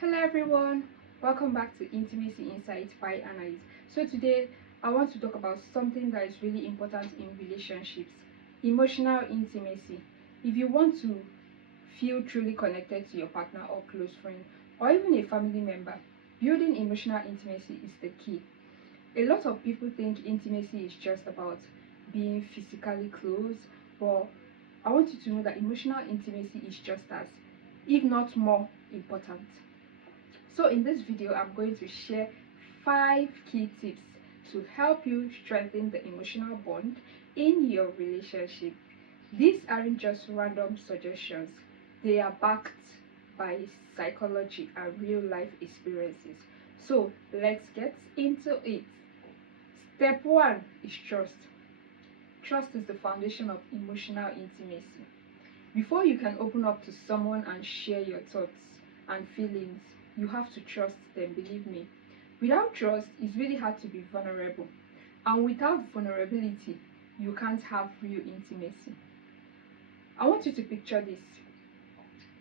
Hello everyone, welcome back to Intimacy Insights by Annalise. So today I want to talk about something that is really important in relationships, emotional intimacy. If you want to feel truly connected to your partner or close friend or even a family member, building emotional intimacy is the key. A lot of people think intimacy is just about being physically close, but I want you to know that emotional intimacy is just as, if not more, important. So in this video, I'm going to share 5 key tips to help you strengthen the emotional bond in your relationship. These aren't just random suggestions. They are backed by psychology and real life experiences. So let's get into it. Step 1 is trust. Trust is the foundation of emotional intimacy. Before you can open up to someone and share your thoughts and feelings, you have to trust them, believe me. Without trust, it's really hard to be vulnerable. And without vulnerability, you can't have real intimacy. I want you to picture this.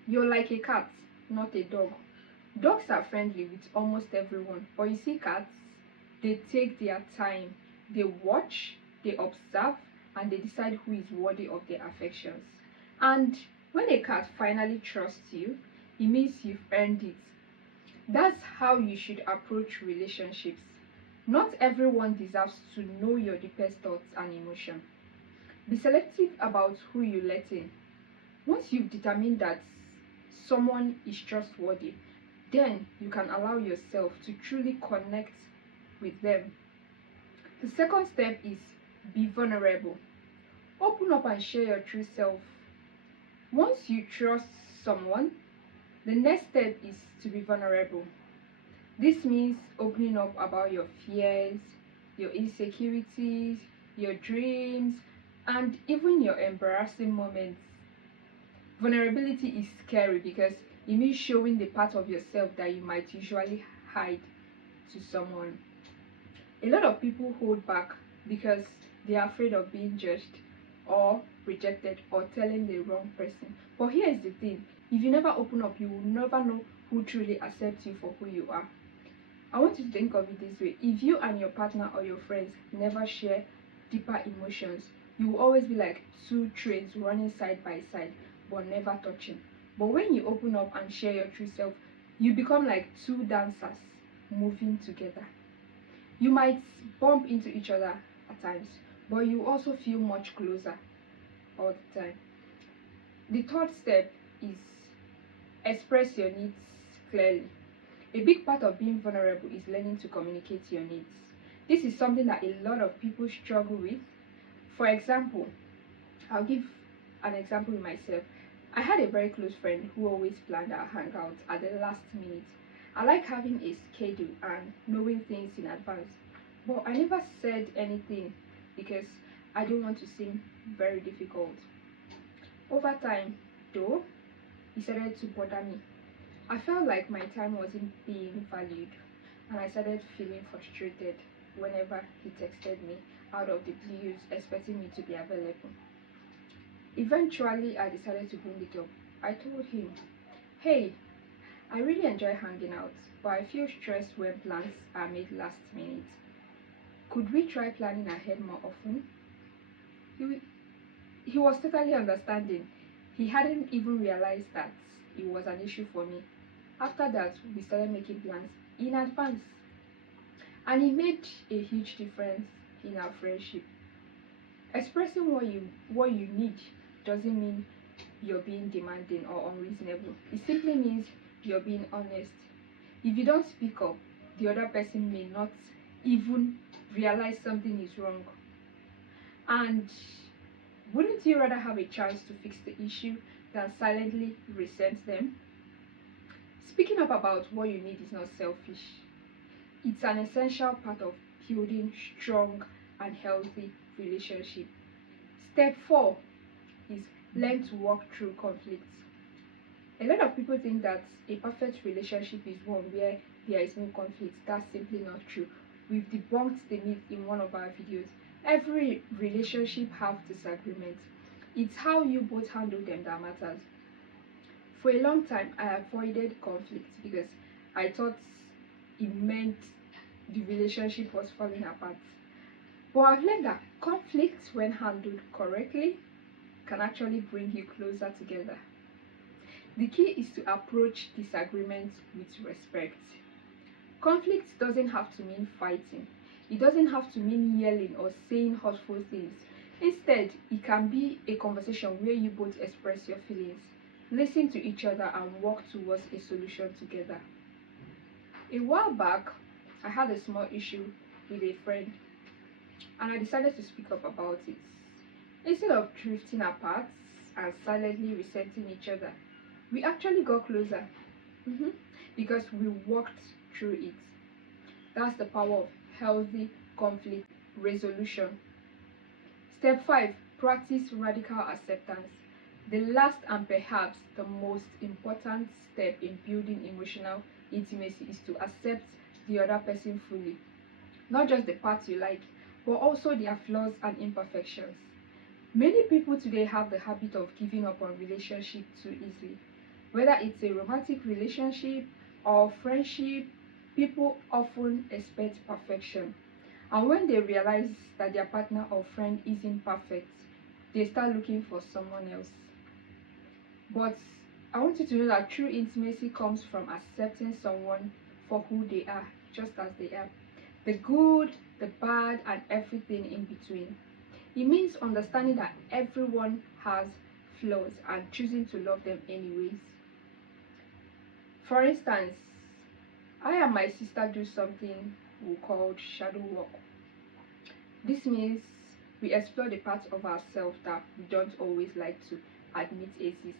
You're like a cat, not a dog. Dogs are friendly with almost everyone, but you see cats, they take their time. They watch, they observe, and they decide who is worthy of their affections. And when a cat finally trusts you, it means you've earned it. That's how you should approach relationships. Not everyone deserves to know your deepest thoughts and emotions. Be selective about who you let in. Once you've determined that someone is trustworthy, then you can allow yourself to truly connect with them. The second step is be vulnerable. Open up and share your true self. Once you trust someone, the next step is to be vulnerable. This means opening up about your fears, your insecurities, your dreams, and even your embarrassing moments. Vulnerability is scary because it means showing the part of yourself that you might usually hide to someone. A lot of people hold back because they are afraid of being judged or rejected or telling the wrong person. But here is the thing, if you never open up, you will never know who truly accepts you for who you are. I want you to think of it this way. If you and your partner or your friends never share deeper emotions, you will always be like two trains running side by side but never touching. But when you open up and share your true self, you become like two dancers moving together. You might bump into each other at times, but you also feel much closer all the time. The third step is express your needs clearly. A big part of being vulnerable is learning to communicate your needs. This is something that a lot of people struggle with. For example, I'll give an example with myself. I had a very close friend who always planned our hangouts at the last minute. I like having a schedule and knowing things in advance, but I never said anything because I don't want to seem very difficult. Over time, though, he started to bother me. I felt like my time wasn't being valued, and I started feeling frustrated whenever he texted me out of the blues, expecting me to be available. Eventually, I decided to bring it up. I told him, "Hey, I really enjoy hanging out, but I feel stressed when plans are made last minute. Could we try planning ahead more often?" He, he was totally understanding. He hadn't even realized that it was an issue for me. After that, we started making plans in advance, and it made a huge difference in our friendship. Expressing what you need doesn't mean you're being demanding or unreasonable. It simply means you're being honest. If you don't speak up, the other person may not even realize something is wrong. And wouldn't you rather have a chance to fix the issue than silently resent them? Speaking up about what you need is not selfish. It's an essential part of building strong and healthy relationship. Step 4 is learn to work through conflicts. A lot of people think that a perfect relationship is one where there is no conflict. That's simply not true. We've debunked the myth in one of our videos. Every relationship has disagreements. It's how you both handle them that matters. For a long time, I avoided conflict because I thought it meant the relationship was falling apart. But I've learned that conflict, when handled correctly, can actually bring you closer together. The key is to approach disagreements with respect. Conflict doesn't have to mean fighting. It doesn't have to mean yelling or saying hurtful things. Instead, it can be a conversation where you both express your feelings, listen to each other, and work towards a solution together. A while back, I had a small issue with a friend, and I decided to speak up about it. Instead of drifting apart and silently resenting each other, we actually got closer. Mhm. Because we worked through it. That's the power of healthy conflict resolution. Step 5, practice radical acceptance. The last and perhaps the most important step in building emotional intimacy is to accept the other person fully. Not just the parts you like, but also their flaws and imperfections. Many people today have the habit of giving up on relationship too easily. Whether it's a romantic relationship or friendship, people often expect perfection. And when they realize that their partner or friend isn't perfect, they start looking for someone else. But I want you to know that true intimacy comes from accepting someone for who they are, just as they are. The good, the bad, and everything in between. It means understanding that everyone has flaws and choosing to love them anyways. For instance, I and my sister do something we call shadow work. This means we explore the parts of ourselves that we don't always like to admit exist.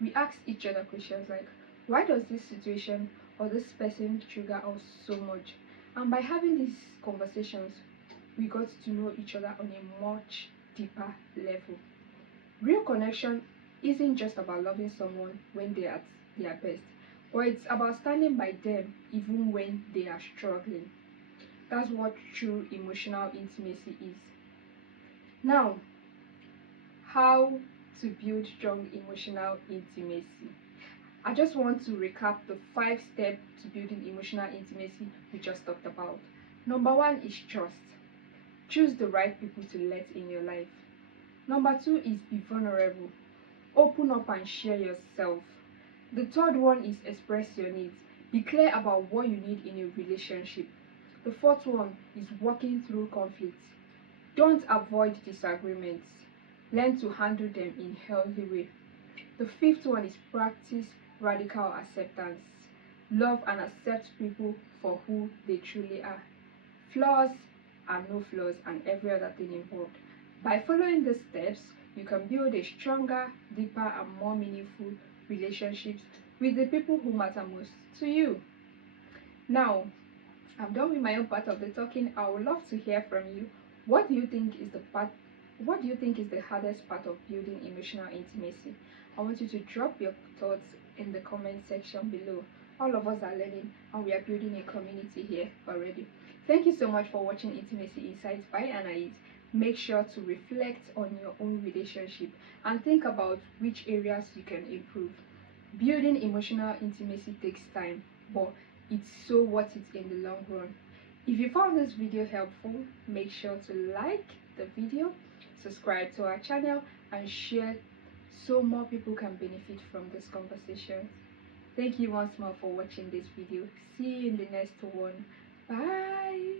We ask each other questions like, why does this situation or this person trigger us so much? And by having these conversations, we got to know each other on a much deeper level. Real connection isn't just about loving someone when they are at their best, but it's about standing by them even when they are struggling. That's what true emotional intimacy is. Now, how to build strong emotional intimacy. I just want to recap the 5 steps to building emotional intimacy we just talked about. Number 1 is trust. Choose the right people to let in your life. Number 2 is be vulnerable. Open up and share yourself. The third one is express your needs. Be clear about what you need in a relationship. The fourth one is working through conflicts. Don't avoid disagreements. Learn to handle them in a healthy way. The fifth one is practice radical acceptance. Love and accept people for who they truly are. Flaws and no flaws and every other thing involved. By following these steps, you can build a stronger, deeper, and more meaningful relationships with the people who matter most to you. Now, I'm done with my own part of the talking. I would love to hear from you. What do you think is the hardest part of building emotional intimacy? I want you to drop your thoughts in the comment section below. All of us are learning and we are building a community here already. Thank you so much for watching Intimacy Insights by Anais. Make sure to reflect on your own relationship and think about which areas you can improve. Building emotional intimacy takes time, but it's so worth it in the long run. If you found this video helpful, make sure to like the video, subscribe to our channel, and share so more people can benefit from this conversation. Thank you once more for watching this video. See you in the next one. Bye.